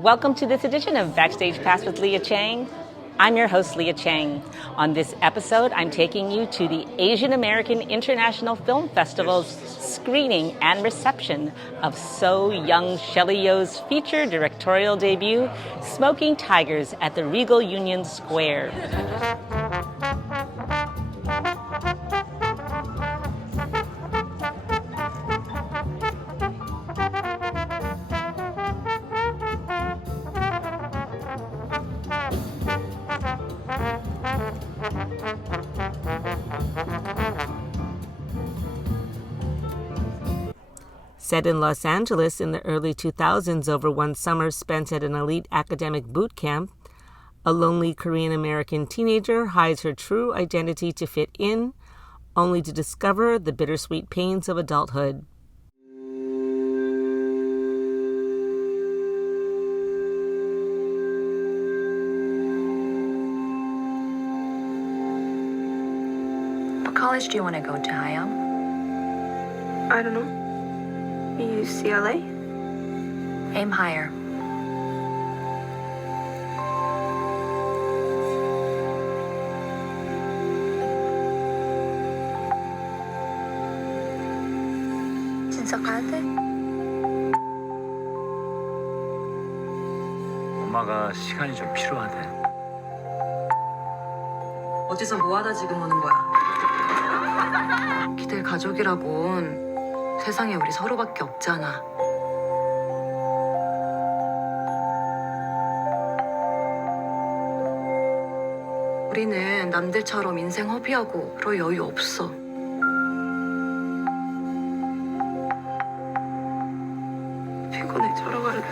Welcome to this edition of Backstage Pass with Lia Chang. I'm your host, Lia Chang. On this episode, I'm taking you to the Asian American International Film Festival's screening and reception of So Young Shelly Yo's feature directorial debut, Smoking Tigers, at the Regal Union Square. Set in Los Angeles in the early 2000s over one summer spent at an elite academic boot camp, a lonely Korean-American teenager hides her true identity to fit in, only to discover the bittersweet pains of adulthood. What college do you want to go to, Hayoung? I don't know. UCLA? Aim higher. 진짜 가야 돼? 엄마가 시간이 좀 필요하대. 어디서 뭐하다 지금 오는 거야? 기댈 가족이라곤 세상에 우리 서로밖에 없잖아. 우리는 남들처럼 인생 허비하고 그럴 여유 없어. 피곤해, 자러 갈래.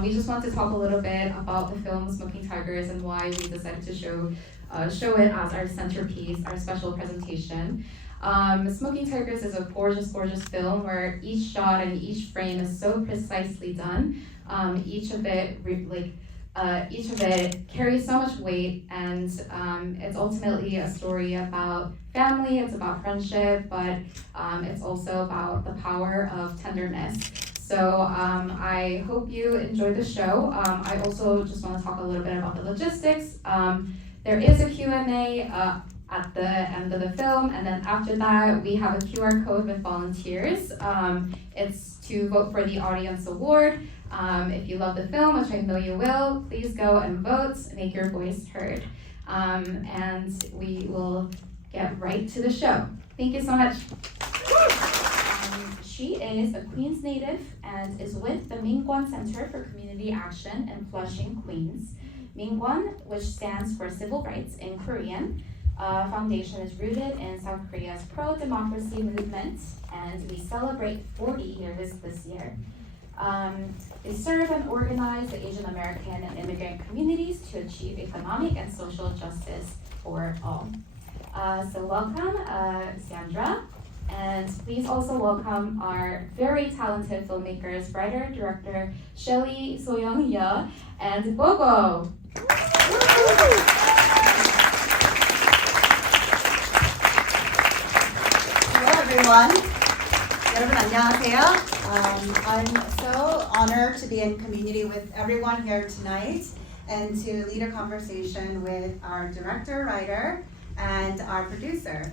We just want to talk a little bit about the film Smoking Tigers and why we decided to show it as our centerpiece, our special presentation. Smoking Tigers is a gorgeous, gorgeous film where each shot and each frame is so precisely done. Each of it carries so much weight, and it's ultimately a story about family, it's about friendship, but it's also about the power of tenderness. So I hope you enjoyed the show. I also just want to talk a little bit about the logistics. There is a Q&A at the end of the film, and then after that we have a QR code with volunteers. It's to vote for the audience award. If you love the film, which I know you will, please go and vote, make your voice heard. And we will get right to the show. Thank you so much. She is a Queens native and is with the Mingwon Center for Community Action in Flushing, Queens. Mingwon, which stands for Civil Rights in Korean, foundation is rooted in South Korea's pro-democracy movement, and we celebrate 40 years this year. They serve and organize the Asian American and immigrant communities to achieve economic and social justice for all. So welcome, Sandra. And please also welcome our very talented filmmakers, writer, director, So Young Shelly Yo, and Guo Guo. Hello everyone. 여러분 안녕하세요. I'm so honored to be in community with everyone here tonight and to lead a conversation with our director, writer, and our producer.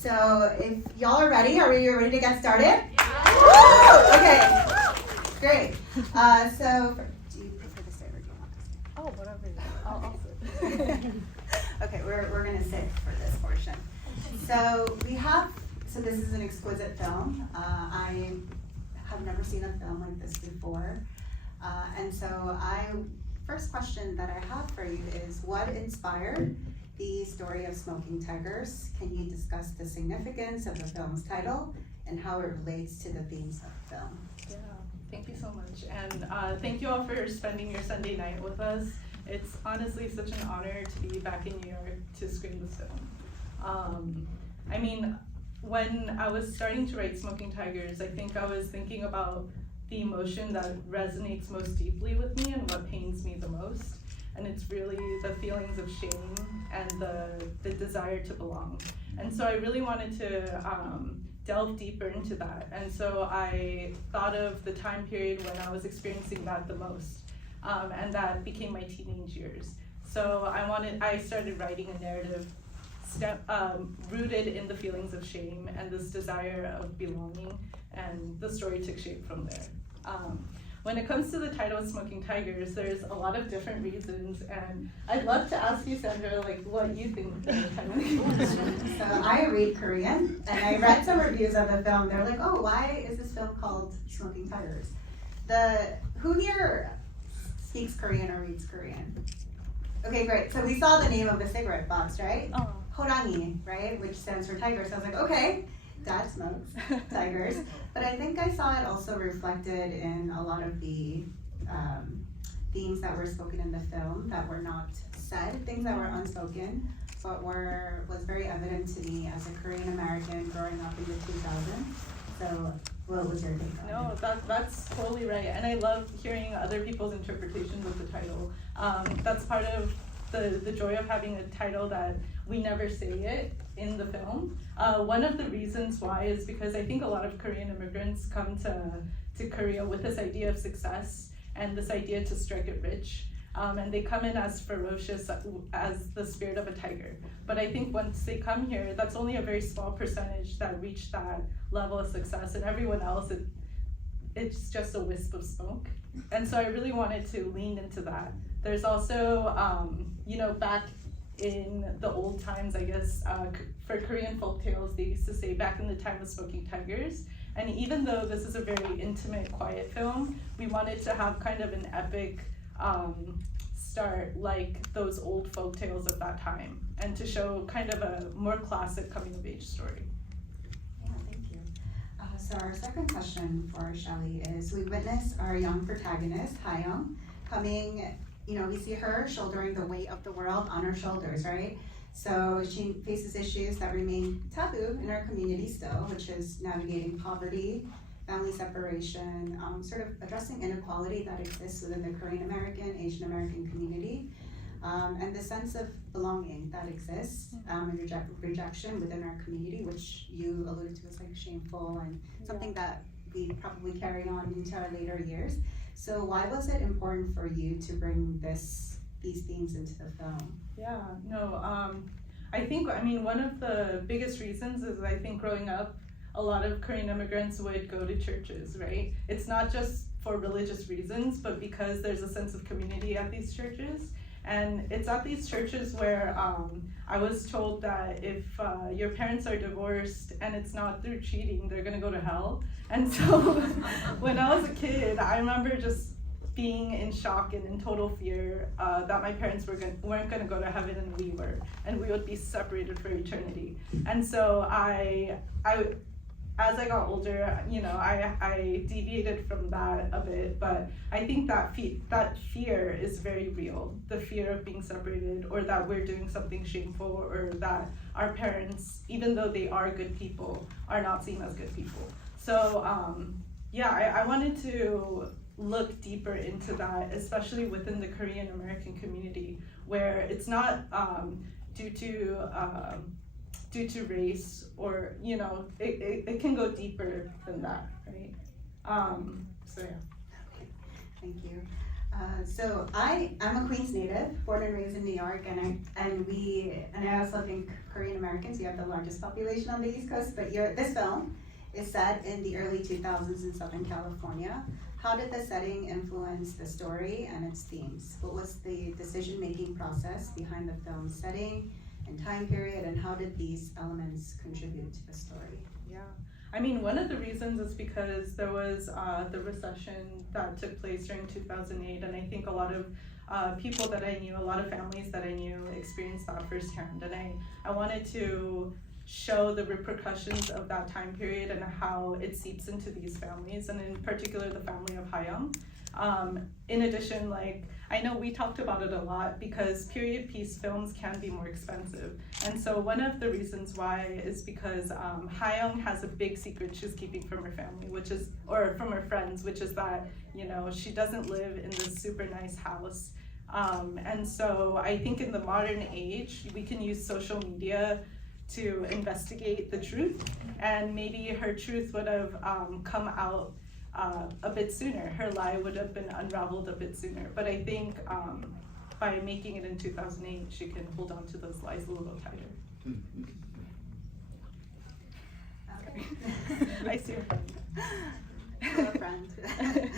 So if y'all are ready you ready to get started? Yeah. Woo! Okay, great. Do you prefer to sit or do you want to sit? Oh, whatever. I'll sit. Okay, we're gonna sit for this portion. So this is an exquisite film. I have never seen a film like this before. And so first question that I have for you is, what inspired the story of Smoking Tigers. Can you discuss the significance of the film's title and how it relates to the themes of the film? Yeah, thank you so much. And thank you all for spending your Sunday night with us. It's honestly such an honor to be back in New York to screen this film. I mean, when I was starting to write Smoking Tigers, I think I was thinking about the emotion that resonates most deeply with me and what pains me the most. And it's really the feelings of shame and the desire to belong. And so I really wanted to delve deeper into that. And so I thought of the time period when I was experiencing that the most. And that became my teenage years. So I started writing a narrative rooted in the feelings of shame and this desire of belonging, and the story took shape from there. When it comes to the title of Smoking Tigers, there's a lot of different reasons, and I'd love to ask you, Sandra, like what you think the title. So I read Korean, and I read some reviews of the film. They're like, oh, why is this film called Smoking Tigers? Who here speaks Korean or reads Korean? Okay, great. So we saw the name of the cigarette box, right? Oh. Horangi, right? Which stands for tiger. So I was like, okay, Dad smokes tigers. But I think I saw it also reflected in a lot of the themes that were spoken in the film that were not said, things that were unspoken, but was very evident to me as a Korean American growing up in the 2000s. So what was your take on it? No, that's totally right. And I love hearing other people's interpretations of the title. That's part of the joy of having a title that we never say it in the film. One of the reasons why is because I think a lot of Korean immigrants come to Korea with this idea of success and this idea to strike it rich. And they come in as ferocious as the spirit of a tiger. But I think once they come here, that's only a very small percentage that reach that level of success, and everyone else, it's just a wisp of smoke. And so I really wanted to lean into that. There's also, back in the old times, I guess, for Korean folktales, they used to say back in the time of Smoking Tigers. And even though this is a very intimate, quiet film, we wanted to have kind of an epic start like those old folktales of that time, and to show kind of a more classic coming of age story. Yeah, thank you. So our second question for Shelly is, we witness our young protagonist, Hayoung, coming, we see her shouldering the weight of the world on her shoulders, right? So she faces issues that remain taboo in our community still, which is navigating poverty, family separation, sort of addressing inequality that exists within the Korean American, Asian American community, and the sense of belonging that exists, and rejection within our community, which you alluded to as like shameful and something that we probably carry on into our later years. So why was it important for you to bring these themes into the film? Yeah, no, I think, one of the biggest reasons is I think growing up, a lot of Korean immigrants would go to churches, right? It's not just for religious reasons, but because there's a sense of community at these churches. And it's at these churches where I was told that if your parents are divorced and it's not through cheating, they're gonna go to hell. And so when I was a kid, I remember just being in shock and in total fear that my parents weren't gonna go to heaven and we were, and we would be separated for eternity. And so as I got older, I deviated from that a bit, but I think that fear is very real. The fear of being separated, or that we're doing something shameful, or that our parents, even though they are good people, are not seen as good people. So I wanted to look deeper into that, especially within the Korean American community, where it's not due to race, or it can go deeper than that, right? So yeah. Thank you. So I'm a Queens native, born and raised in New York, and I also think Korean Americans, you have the largest population on the East Coast, but this film is set in the early 2000s in Southern California. How did the setting influence the story and its themes? What was the decision-making process behind the film's setting and time period, and how did these elements contribute to the story? Yeah, one of the reasons is because there was the recession that took place during 2008, and I think a lot of people that I knew, a lot of families that I knew experienced that firsthand. And I wanted to show the repercussions of that time period and how it seeps into these families, and in particular the family of Hayoung. In addition, like, I know we talked about it a lot because period piece films can be more expensive. And so one of the reasons why is because Hayoung has a big secret she's keeping from her family, or from her friends, which is that, you know, she doesn't live in this super nice house. And so I think in the modern age, we can use social media to investigate the truth, and maybe her truth would have come out a bit sooner. Her lie would have been unraveled a bit sooner. But I think by making it in 2008, she can hold on to those lies a little tighter. I see your friend. Hello, friend.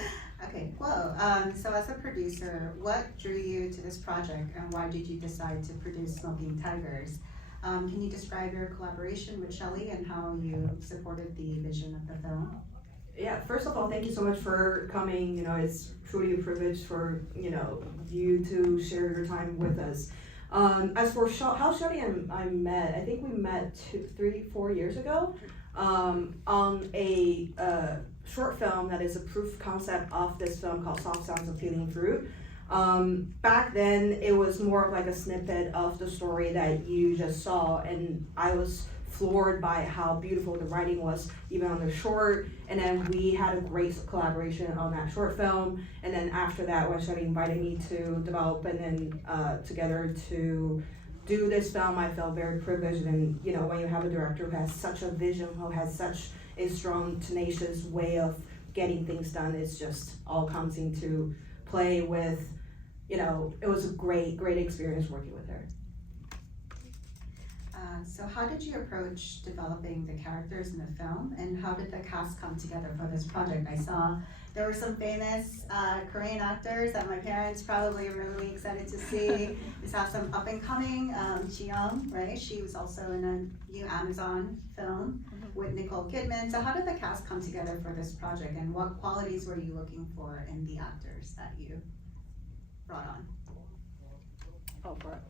Okay, Guo. So as a producer, what drew you to this project, and why did you decide to produce Smoking Tigers? Can you describe your collaboration with Shelly and how you supported the vision of the film? Yeah, first of all, thank you so much for coming. You know, it's truly a privilege for, you know, you to share your time with us. As for how Shelly and I met, I think we met 4 years ago on a short film that is a proof concept of this film called Soft Sounds of Peeling Fruit. Back then, it was more of like a snippet of the story that you just saw, and I was floored by how beautiful the writing was, even on the short. And then we had a great collaboration on that short film. And then after that, when Shelly invited me to develop and then together to do this film, I felt very privileged. And you know, when you have a director who has such a vision, who has such a strong, tenacious way of getting things done, it's just all comes into play with, you know, it was a great experience working with her. So how did you approach developing the characters in the film, and how did the cast come together for this project? I saw there were some famous Korean actors that my parents probably are really excited to see. We saw some up and coming, Jung, right? She was also in a new Amazon film with Nicole Kidman. So how did the cast come together for this project, and what qualities were you looking for in the actors that you brought on? Oh, for it.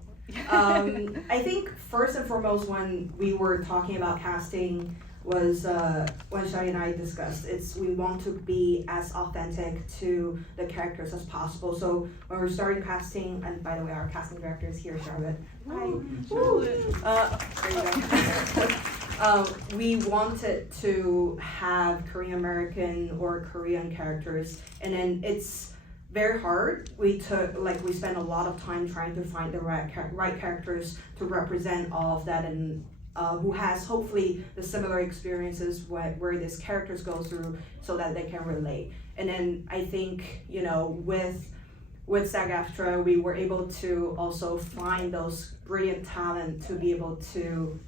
I think first and foremost, when we were talking about casting, was when Choi and I discussed, we want to be as authentic to the characters as possible. So when we're starting casting, and by the way, our casting director is here, Charlotte. Hi. There you go. We wanted to have Korean American or Korean characters, and then it's very hard. We spent a lot of time trying to find the right characters to represent all of that, and who has hopefully the similar experiences where these characters go through, so that they can relate. And then I think, you know, with SAG-AFTRA, we were able to also find those brilliant talent to be able to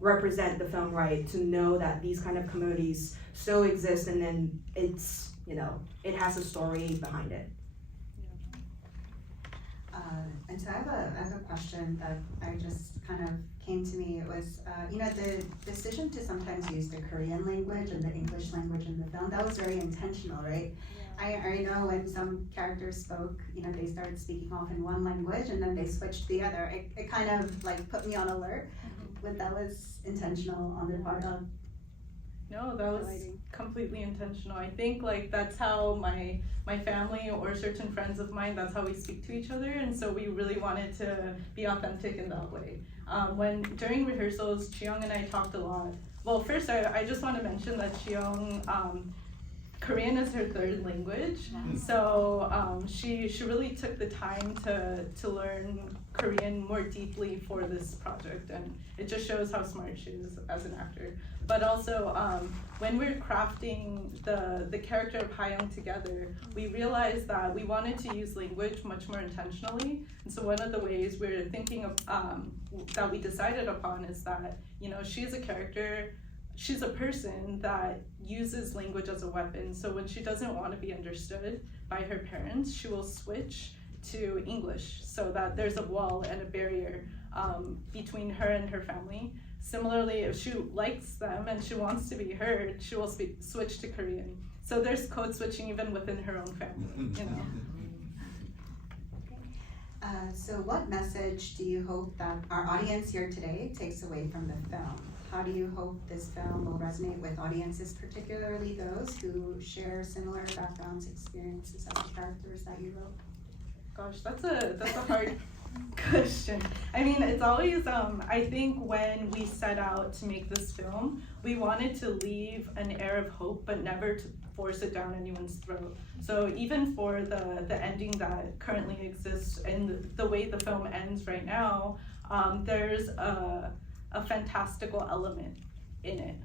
represent the film right, to know that these kind of communities still exist, and then it's, you know, it has a story behind it. And so I have a question that I just kind of came to me. It was, you know, the decision to sometimes use the Korean language and the English language in the film, that was very intentional, right? Yeah. I know when some characters spoke, you know, they started speaking off in one language and then they switched to the other. It kind of like put me on alert, but that was intentional on their part of. No, that was completely intentional. I think like that's how my family or certain friends of mine, that's how we speak to each other, and so we really wanted to be authentic in that way. During rehearsals, Chiyoung and I talked a lot. Well, first I just want to mention that Chiyoung, Korean is her third language, so she really took the time to learn Korean more deeply for this project, and it just shows how smart she is as an actor. But also, when we're crafting the character of Hayoung together, we realized that we wanted to use language much more intentionally. And so one of the ways we're thinking of, that we decided upon is that, you know, she's a character, she's a person that uses language as a weapon. So when she doesn't want to be understood by her parents, she will switch to English, so that there's a wall and a barrier between her and her family. Similarly, if she likes them and she wants to be heard, she will switch to Korean. So there's code switching even within her own family, you know. So what message do you hope that our audience here today takes away from the film? How do you hope this film will resonate with audiences, particularly those who share similar backgrounds, experiences as the characters that you wrote? Gosh, that's a hard question. I mean, it's always, I think when we set out to make this film, we wanted to leave an air of hope, but never to force it down anyone's throat. So even for the ending that currently exists and the way the film ends right now, there's a fantastical element in it.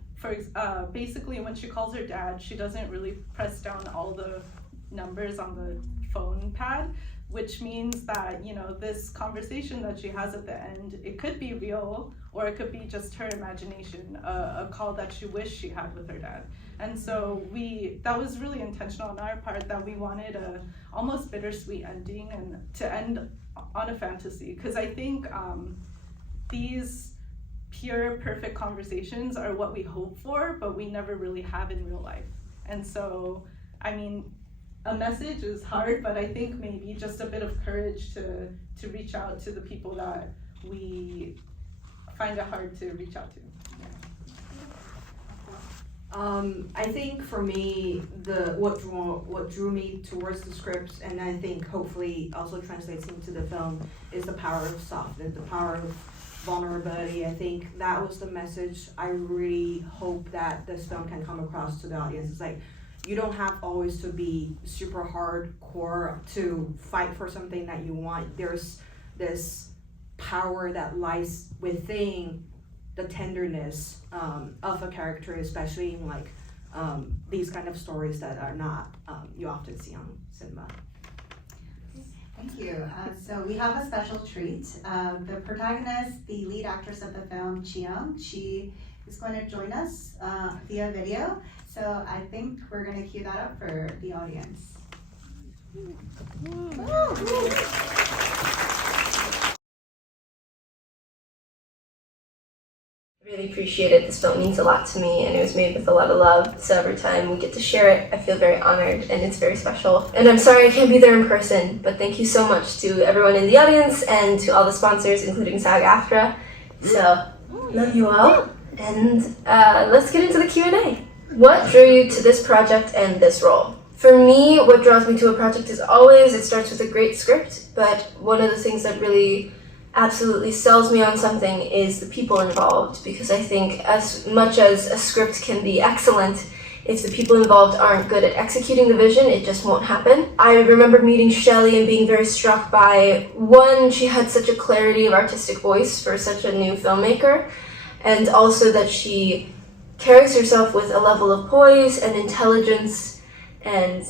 Basically, when she calls her dad, she doesn't really press down all the numbers on the phone pad, which means that, you know, this conversation that she has at the end, it could be real, or it could be just her imagination, a call that she wished she had with her dad. And so that was really intentional on our part, that we wanted a almost bittersweet ending and to end on a fantasy. Because I think these pure, perfect conversations are what we hope for, but we never really have in real life. And so, I mean, a message is hard, but I think maybe just a bit of courage to reach out to the people that we find it hard to reach out to. I think for me, what drew me towards the script, and I think hopefully also translates into the film, is the power of softness, the power of vulnerability. I think that was the message I really hope that this film can come across to the audience. It's like, you don't have always to be super hardcore to fight for something that you want. There's this power that lies within the tenderness of a character, especially in like these kind of stories that are not you often see on cinema. Thank you. So we have a special treat. The protagonist, the lead actress of the film, Hayoung, she is going to join us via video. So I think we're going to cue that up for the audience. I really appreciate it. This film means a lot to me, and it was made with a lot of love. So every time we get to share it, I feel very honored, and it's very special. And I'm sorry I can't be there in person, but thank you so much to everyone in the audience and to all the sponsors, including SAG-AFTRA. So, love you all, and let's get into the Q&A. What drew you to this project and this role? For me, what draws me to a project is always, it starts with a great script, but one of the things that really absolutely sells me on something is the people involved, because I think as much as a script can be excellent, if the people involved aren't good at executing the vision, it just won't happen. I remember meeting Shelly and being very struck by, one, she had such a clarity of artistic voice for such a new filmmaker, and also that she carries herself with a level of poise and intelligence and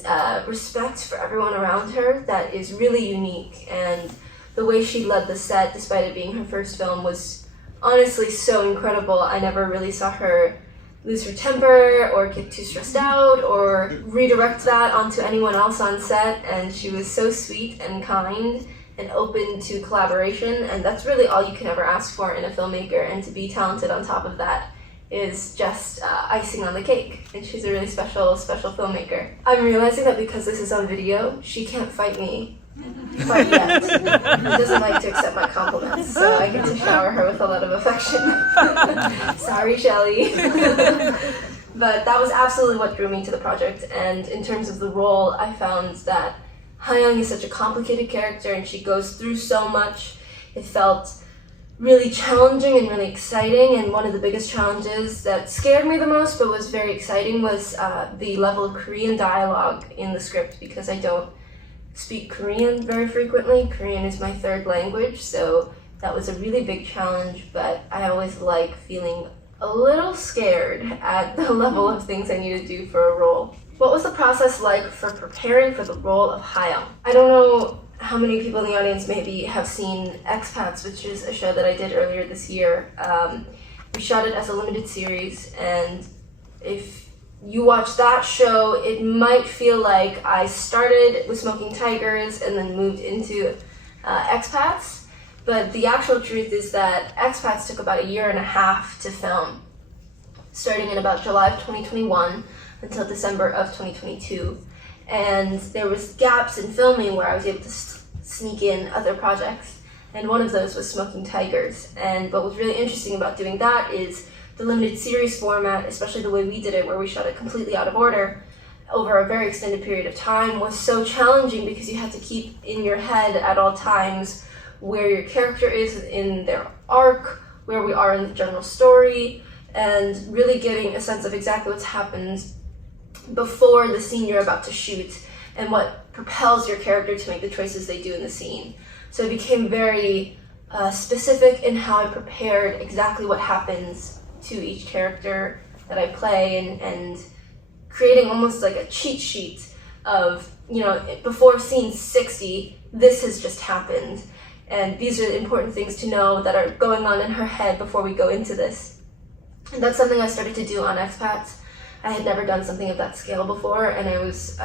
respect for everyone around her that is really unique. And the way she led the set, despite it being her first film, was honestly so incredible. I never really saw her lose her temper or get too stressed out or redirect that onto anyone else on set, and she was so sweet and kind and open to collaboration, and that's really all you can ever ask for in a filmmaker, and to be talented on top of that is just icing on the cake, and she's a really special filmmaker. I'm realizing that because this is on video, she can't fight me quite yet. She doesn't like to accept my compliments, so I get to shower her with a lot of affection. Sorry, Shelly. But that was absolutely what drew me to the project, and in terms of the role, I found that Hayoung is such a complicated character, and she goes through so much. It felt really challenging and really exciting, and one of the biggest challenges that scared me the most but was very exciting was the level of Korean dialogue in the script, because I don't speak Korean very frequently. Korean is my third language, so that was a really big challenge, but I always like feeling a little scared at the level of things I need to do for a role. What was the process like for preparing for the role of Hayoung? I don't know how many people in the audience maybe have seen Expats, which is a show that I did earlier this year. We shot it as a limited series, and if you watch that show, it might feel like I started with Smoking Tigers and then moved into Expats, but the actual truth is that Expats took about 1.5 years to film, starting in about July of 2021 until December of 2022. And there was gaps in filming where I was able to sneak in other projects. And one of those was Smoking Tigers. And what was really interesting about doing that is the limited series format, especially the way we did it, where we shot it completely out of order over a very extended period of time, was so challenging because you had to keep in your head at all times where your character is in their arc, where we are in the general story, and really getting a sense of exactly what's happened before the scene you're about to shoot and what propels your character to make the choices they do in the scene. So it became very specific in how I prepared exactly what happens to each character that I play, and creating almost like a cheat sheet of, before scene 60, this has just happened. And these are the important things to know that are going on in her head before we go into this. And that's something I started to do on Expats. I had never done something of that scale before, and I was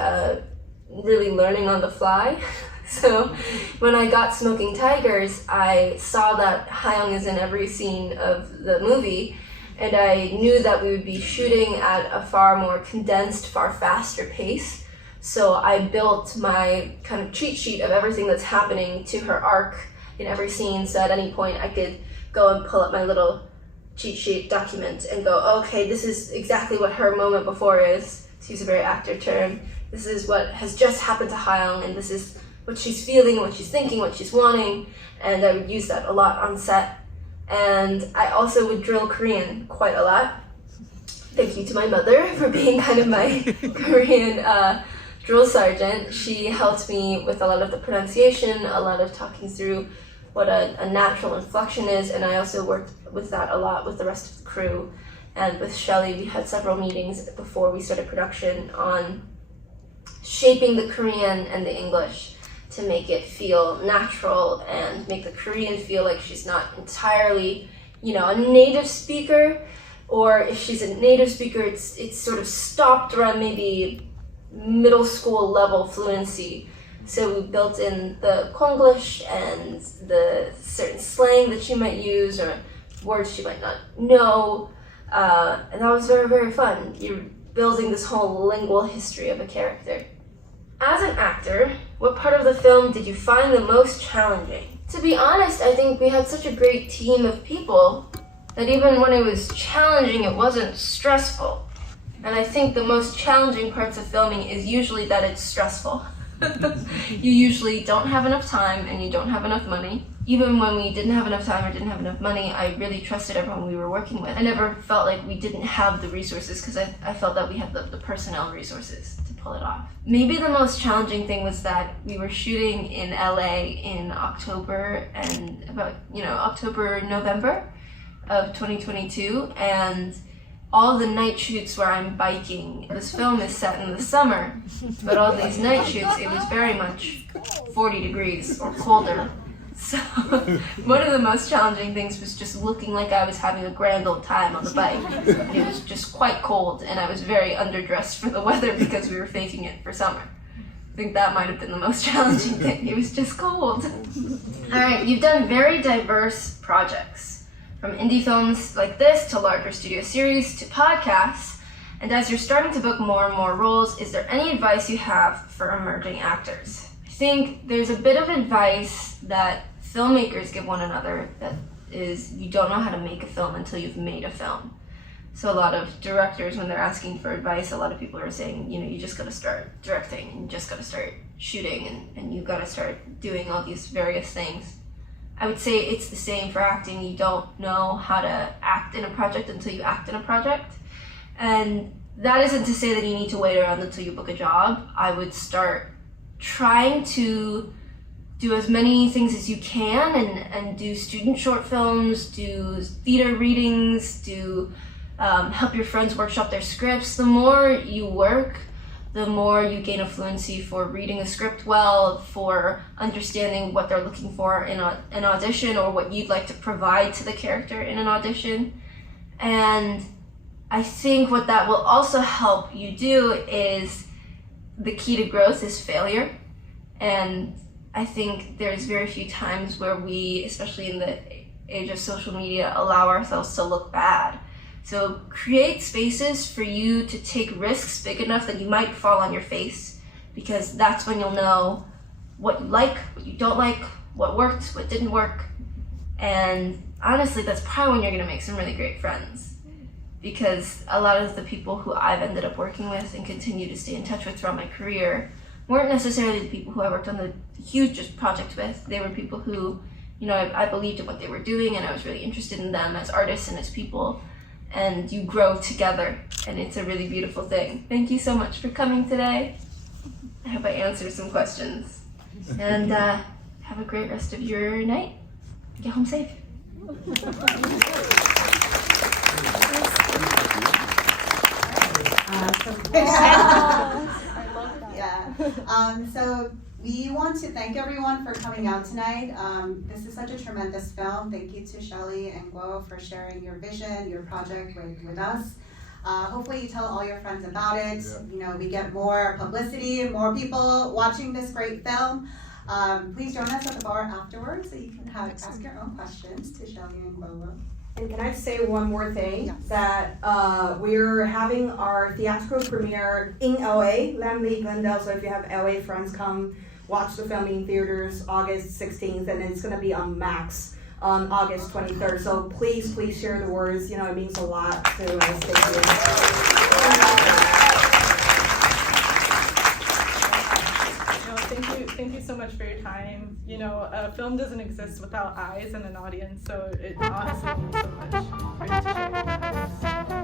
really learning on the fly. So when I got Smoking Tigers, I saw that Hayoung is in every scene of the movie, and I knew that we would be shooting at a far more condensed, far faster pace. So I built my kind of cheat sheet of everything that's happening to her arc in every scene, so at any point I could go and pull up my little cheat sheet document and go, okay, this is exactly what her moment before is, to use a very actor term. This is what has just happened to Hayoung, and this is what she's feeling, what she's thinking, what she's wanting, and I would use that a lot on set. And I also would drill Korean quite a lot. Thank you to my mother for being kind of my Korean drill sergeant. She helped me with a lot of the pronunciation, a lot of talking through what a natural inflection is, and I also worked with that a lot with the rest of the crew. And with Shelly, we had several meetings before we started production on shaping the Korean and the English to make it feel natural and make the Korean feel like she's not entirely, a native speaker, or if she's a native speaker, it's sort of stopped around maybe middle school level fluency. So we built in the Konglish and the certain slang that she might use or words she might not know, and that was very, very fun. You're building this whole lingual history of a character. As an actor, what part of the film did you find the most challenging? To be honest, I think we had such a great team of people that even when it was challenging, it wasn't stressful. And I think the most challenging parts of filming is usually that it's stressful. You usually don't have enough time and you don't have enough money. Even when we didn't have enough time or didn't have enough money, I really trusted everyone we were working with. I never felt like we didn't have the resources because I felt that we had the personnel resources to pull it off. Maybe the most challenging thing was that we were shooting in LA in October and about, October, November of 2022, and all the night shoots where I'm biking. This film is set in the summer, but all these night shoots, it was very much 40 degrees or colder. So one of the most challenging things was just looking like I was having a grand old time on the bike. It was just quite cold, and I was very underdressed for the weather because we were faking it for summer. I think that might have been the most challenging thing. It was just cold. All right, you've done very diverse projects, from indie films like this to larger studio series to podcasts. And as you're starting to book more and more roles, is there any advice you have for emerging actors? I think there's a bit of advice that filmmakers give one another that is, you don't know how to make a film until you've made a film. So a lot of directors, when they're asking for advice, a lot of people are saying, you just gotta start directing, and you just gotta start shooting, and you gotta start doing all these various things. I would say it's the same for acting. You don't know how to act in a project until you act in a project. And that isn't to say that you need to wait around until you book a job. I would start trying to do as many things as you can and do student short films, do theater readings, do help your friends workshop their scripts. The more you work, the more you gain a fluency for reading a script well, for understanding what they're looking for in an audition or what you'd like to provide to the character in an audition. And I think what that will also help you do is, the key to growth is failure. And I think there's very few times where we, especially in the age of social media, allow ourselves to look bad. So create spaces for you to take risks big enough that you might fall on your face, because that's when you'll know what you like, what you don't like, what worked, what didn't work. And honestly, that's probably when you're gonna make some really great friends. Because a lot of the people who I've ended up working with and continue to stay in touch with throughout my career weren't necessarily the people who I worked on the hugest project with. They were people who, I believed in what they were doing, and I was really interested in them as artists and as people. And you grow together, and it's a really beautiful thing. Thank you so much for coming today. I hope I answered some questions. And have a great rest of your night. Get home safe. So we want to thank everyone for coming out tonight. This is such a tremendous film. Thank you to Shelly and Guo for sharing your vision, your project with us. Hopefully you tell all your friends about it. We get more publicity and more people watching this great film. Please join us at the bar afterwards so you can ask your own questions to Shelly and Guo. And can I say one more thing? Yes. That we're having our theatrical premiere in LA, Lamley, Glendale. So if you have LA friends, come watch the film in theaters August 16th, and then it's gonna be on Max on August 23rd. So please share the words. It means a lot to us. Thank you so much for your time. A film doesn't exist without eyes and an audience, so it honestly means so much for you to share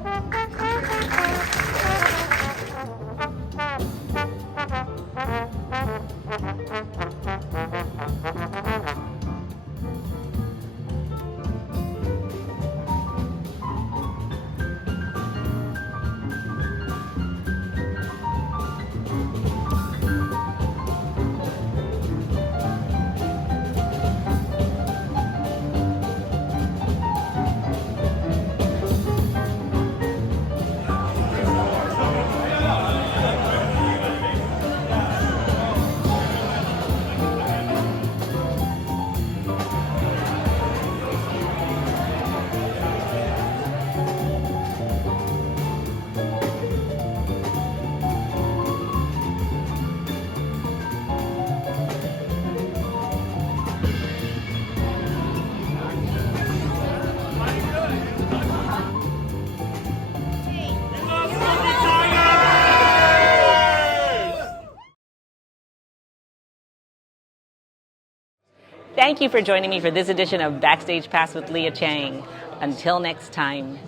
Thank you for joining me for this edition of Backstage Pass with Lia Chang. Until next time.